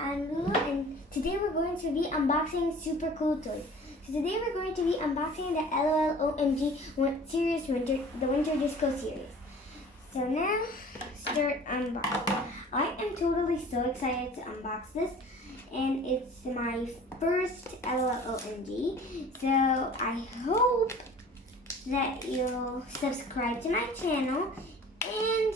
I'm Lulu, and today we're going to be unboxing super cool toys. So today we're going to be unboxing the LOL OMG series the Winter Disco series. So now, start unboxing. I am totally so excited to unbox this, and it's my first LOL OMG. So I hope that you'll subscribe to my channel and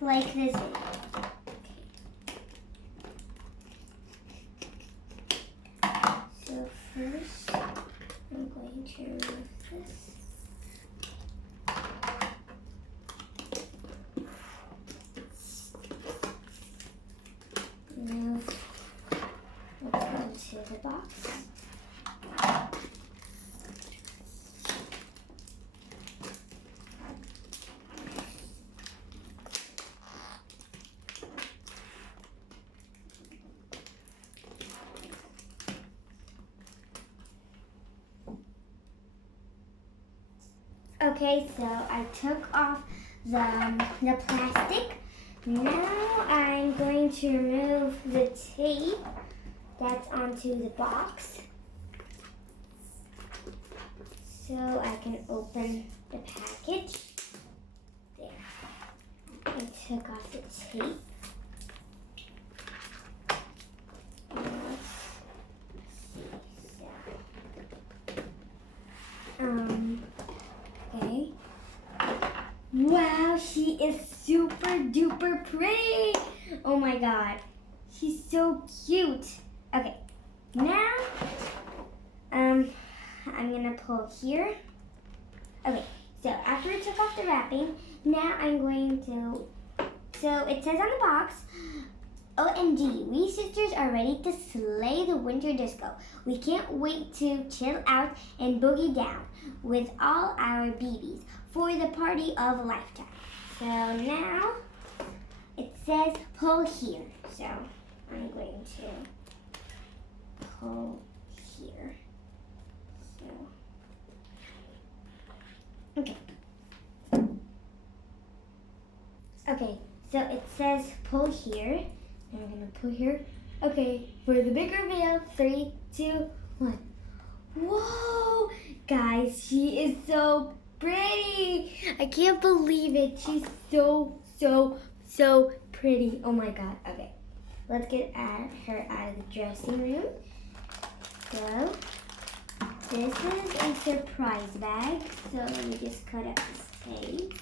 like this video. So first, I'm going to remove this. Now, let's go into the box. Okay, so I took off the plastic. Now I'm going to remove the tape that's onto the box, so I can open the package. There. I took off the tape. Okay. Wow, she is super duper pretty. Oh my god. She's so cute. Okay. Now, I'm gonna pull here. Okay, so after I took off the wrapping, now I'm going to, so it says on the box, OMG, we sisters are ready to slay the winter disco. We can't wait to chill out and boogie down with all our BBs for the party of a lifetime. So now it says pull here. So I'm going to pull here. So, okay. Okay, so it says pull here. I'm gonna pull here. Okay, for the big reveal, 3, 2, 1. Whoa! Guys, she is so pretty. I can't believe it. She's so pretty. Oh my god. Okay, let's get her out of the dressing room. So, this is a surprise bag. So let me just cut up this tape.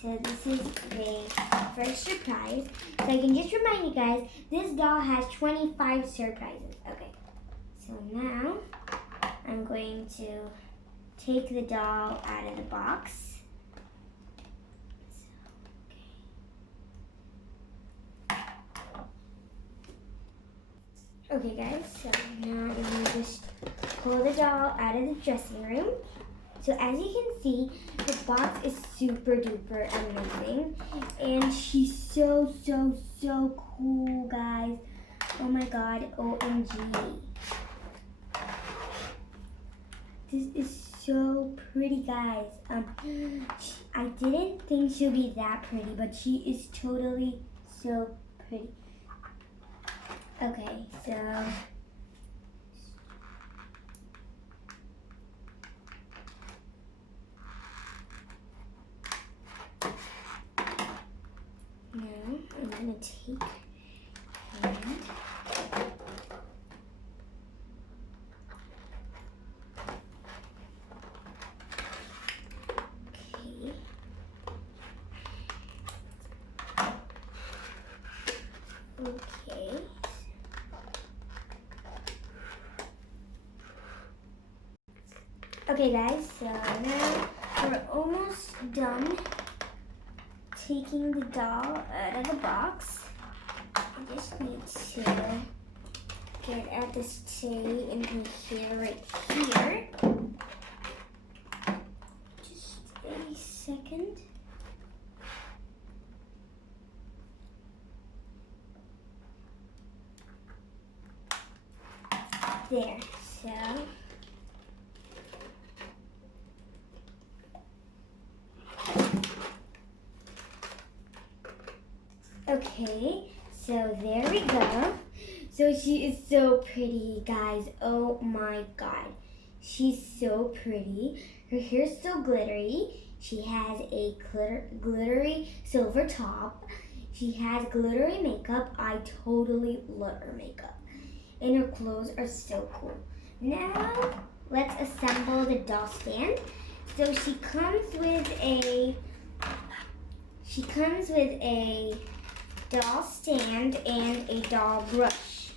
So this is the first surprise. So I can just remind you guys, this doll has 25 surprises. Okay, so now I'm going to take the doll out of the box. Okay guys, so now I'm going to just pull the doll out of the dressing room. So as you can see, the box is super duper amazing, and she's so cool, guys. Oh my god, OMG. This is so pretty, guys. I didn't think she'll be that pretty, but she is totally so pretty. Okay, so now I'm going to take and okay. Okay guys, so now we're almost done taking the doll out of the box. I just need to get out this tray into here, right here. Just a second. There, so Okay, so there we go. So she is so pretty, guys. Oh my god. She's so pretty. Her hair's so glittery. She has a glittery silver top. She has glittery makeup. I totally love her makeup. And her clothes are so cool. Now, let's assemble the doll stand. So she comes with a doll stand and a doll brush.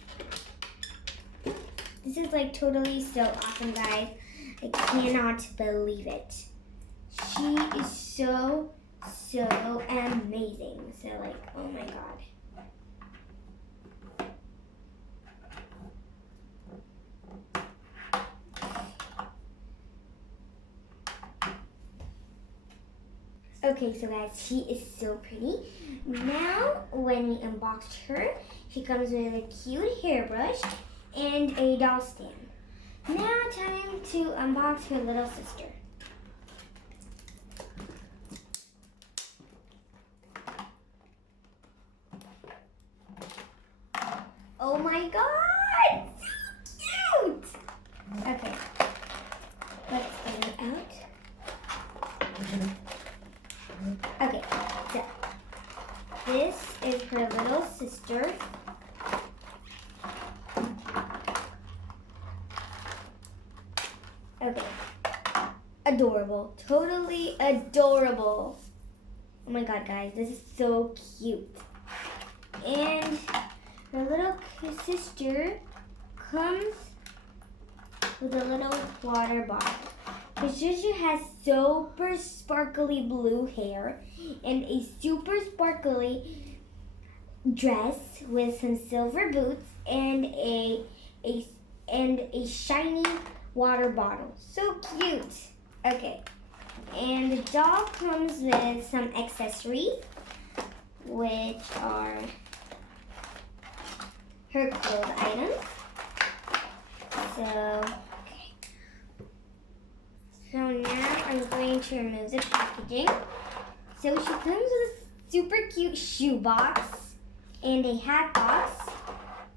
This is like totally so awesome, guys. I cannot believe it. She is so amazing. So like, oh my god. Okay, so guys, she is so pretty. Now, when we unboxed her, she comes with a cute hairbrush and a doll stand. Now, time to unbox her little sister. Oh my god! So cute! Okay, let's get it out. Okay, so this is her little sister. Okay, adorable, totally adorable. Oh my god, guys, this is so cute. And her little sister comes with a little water bottle. Her sister has super sparkly blue hair and a super sparkly dress with some silver boots and a shiny water bottle. So cute. Okay. And the doll comes with some accessories, which are her clothes items. So now I'm going to remove the packaging. So she comes with a super cute shoe box and a hat box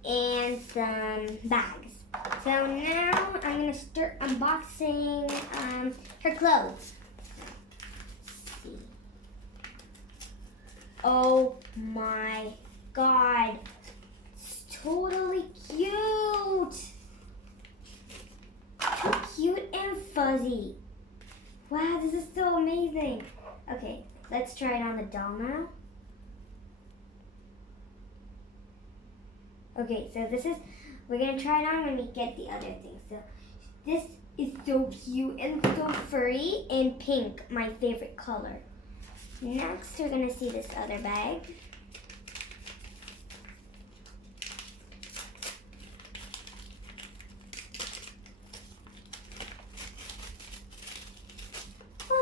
and some bags. So now I'm going to start unboxing her clothes. Let's see. Oh my god. It's totally cute. So cute and fuzzy. Wow, this is so amazing. Okay, let's try it on the doll now. Okay, so we're gonna try it on when we get the other things. So this is so cute and so furry and pink, my favorite color. Next, we're gonna see this other bag.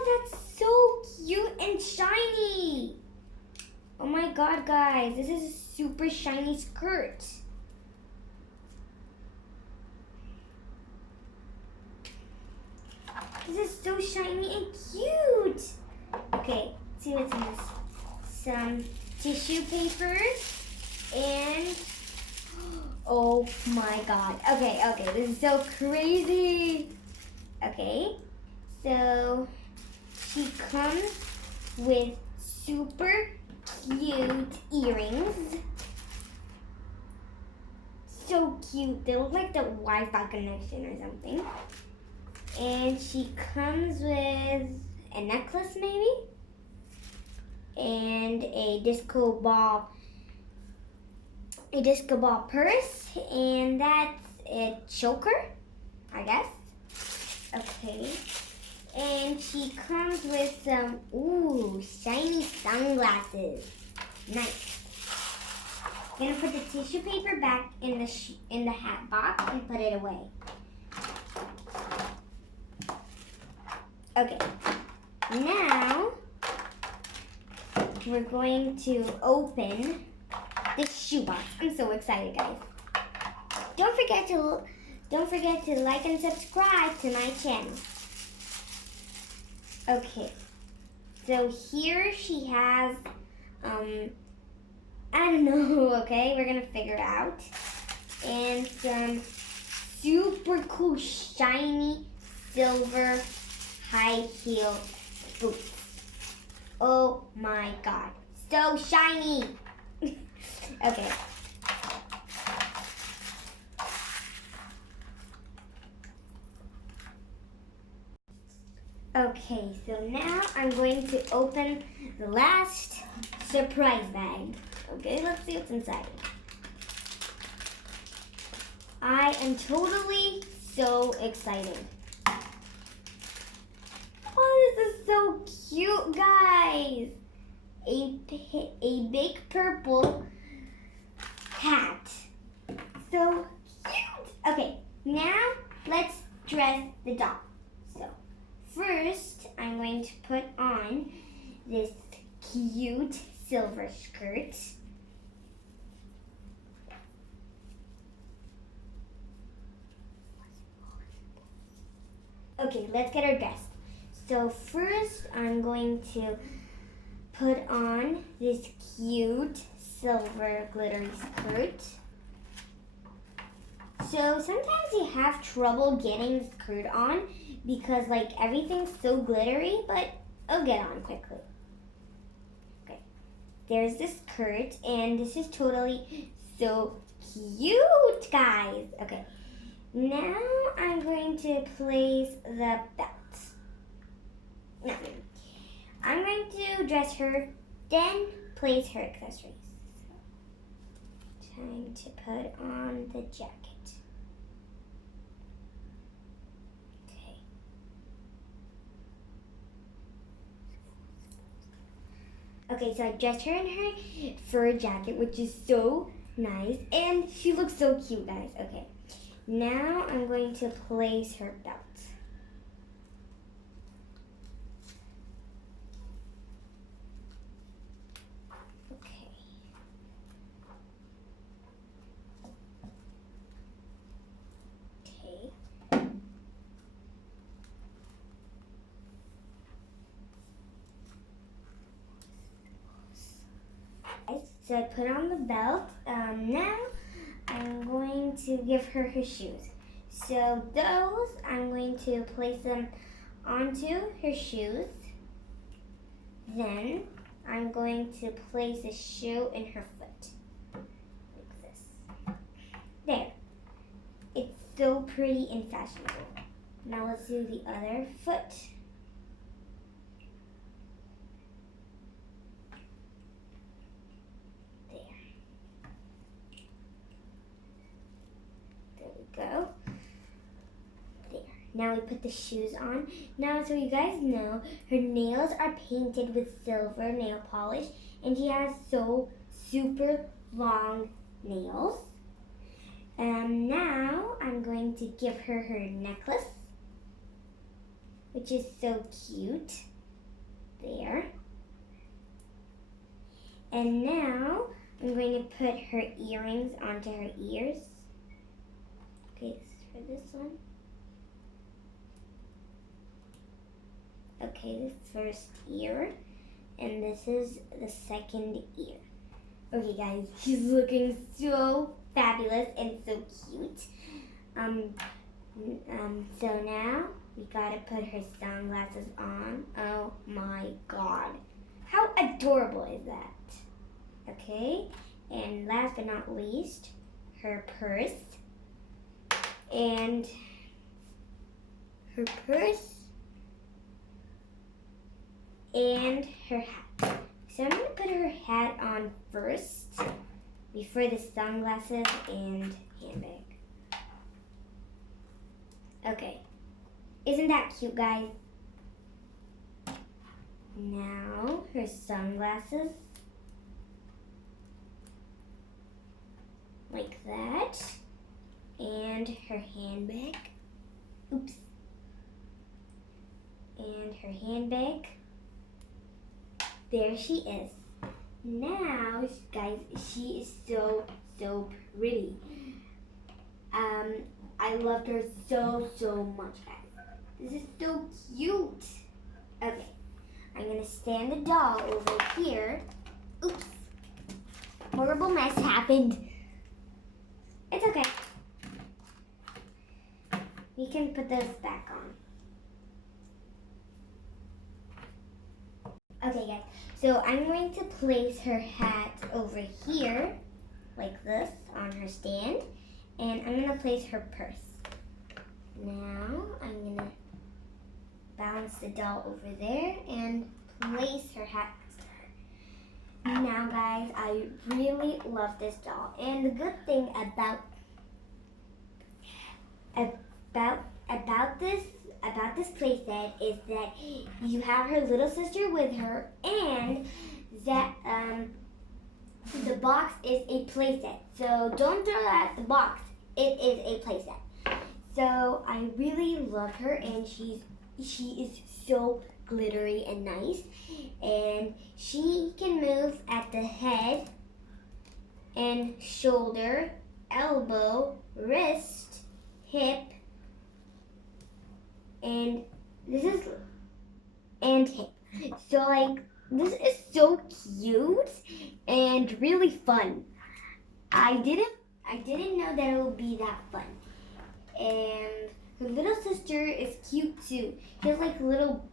That's so cute and shiny. Oh my god, guys, this is a super shiny skirt. This is so shiny and cute. Okay, let's see what's in this. Some tissue papers and oh my god. Okay, this is so crazy. Okay, so she comes with super cute earrings. So cute. They look like the Wi-Fi connection or something. And she comes with a necklace maybe? And a disco ball purse. And that's a choker, I guess. Okay. And she comes with some, shiny sunglasses. Nice. I'm gonna put the tissue paper back in the hat box and put it away. Okay. Now we're going to open the shoebox. I'm so excited, guys. Don't forget to like and subscribe to my channel. Okay, so here she has I don't know, okay? We're gonna figure it out. And some super cool, shiny, silver, high heel boots. Oh my god, so shiny! Okay. Okay, so now I'm going to open the last surprise bag. Okay, let's see what's inside. I am totally so excited. Oh, this is so cute, guys. A big purple hat. So cute. Okay, now let's dress the doll. So first, I'm going to put on this cute silver skirt. Okay, let's get her dressed. So first, I'm going to put on this cute silver glittery skirt. So sometimes you have trouble getting the skirt on because like everything's so glittery, but it'll get on quickly. Okay, there's the skirt, and this is totally so cute, guys. Okay, now I'm going to place the belt. No, I'm going to dress her, then place her accessories. Time to put on the jacket. Okay, so I dressed her in her fur jacket, which is so nice, and she looks so cute, guys. Okay, now I'm going to place her belt. Okay. So I put on the belt. Now I'm going to give her her shoes. So those, I'm going to place them onto her shoes. Then I'm going to place a shoe in her foot. Like this. There. It's so pretty and fashionable. Now let's do the other foot. Go. There. Now we put the shoes on. Now, so you guys know, her nails are painted with silver nail polish, and she has so super long nails. And now I'm going to give her her necklace, which is so cute. There. And now I'm going to put her earrings onto her ears. Okay, this is for this one. Okay, the first ear. And this is the second ear. Okay, guys, she's looking so fabulous and so cute. So now we gotta put her sunglasses on. Oh my god. How adorable is that? Okay, and last but not least, her purse. And her purse and her hat. So I'm going to put her hat on first before the sunglasses and handbag. Okay, isn't that cute, guys? Now her sunglasses, like that. And her handbag. Oops. And her handbag. There she is. Now, guys, she is so pretty. I loved her so much, guys. This is so cute. Okay, I'm gonna stand the doll over here. Oops. horrible mess happened. It's okay. We can put those back on. Okay guys, so I'm going to place her hat over here, like this, on her stand. And I'm going to place her purse. Now, I'm going to balance the doll over there and place her hat next to her. Now guys, I really love this doll. And the good thing about this playset is that you have her little sister with her, and that the box is a playset. So don't throw that at the box. It is a playset. So I really love her, and she is so glittery and nice, and she can move at the head and shoulder, elbow, wrist, hip, and hip. So like, this is so cute and really fun. I didn't know that it would be that fun. And her little sister is cute too. She has like little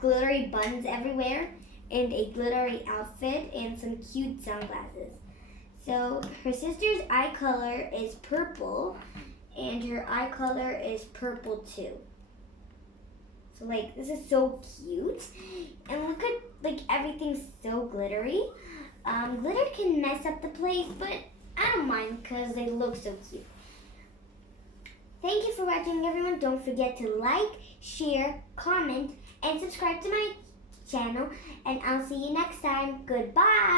glittery buns everywhere, and a glittery outfit, and some cute sunglasses. So her sister's eye color is purple, and her eye color is purple too. So like, this is so cute. And look at, like, everything's so glittery. Glitter can mess up the place, but I don't mind because they look so cute. Thank you for watching, everyone. Don't forget to like, share, comment, and subscribe to my channel. And I'll see you next time. Goodbye.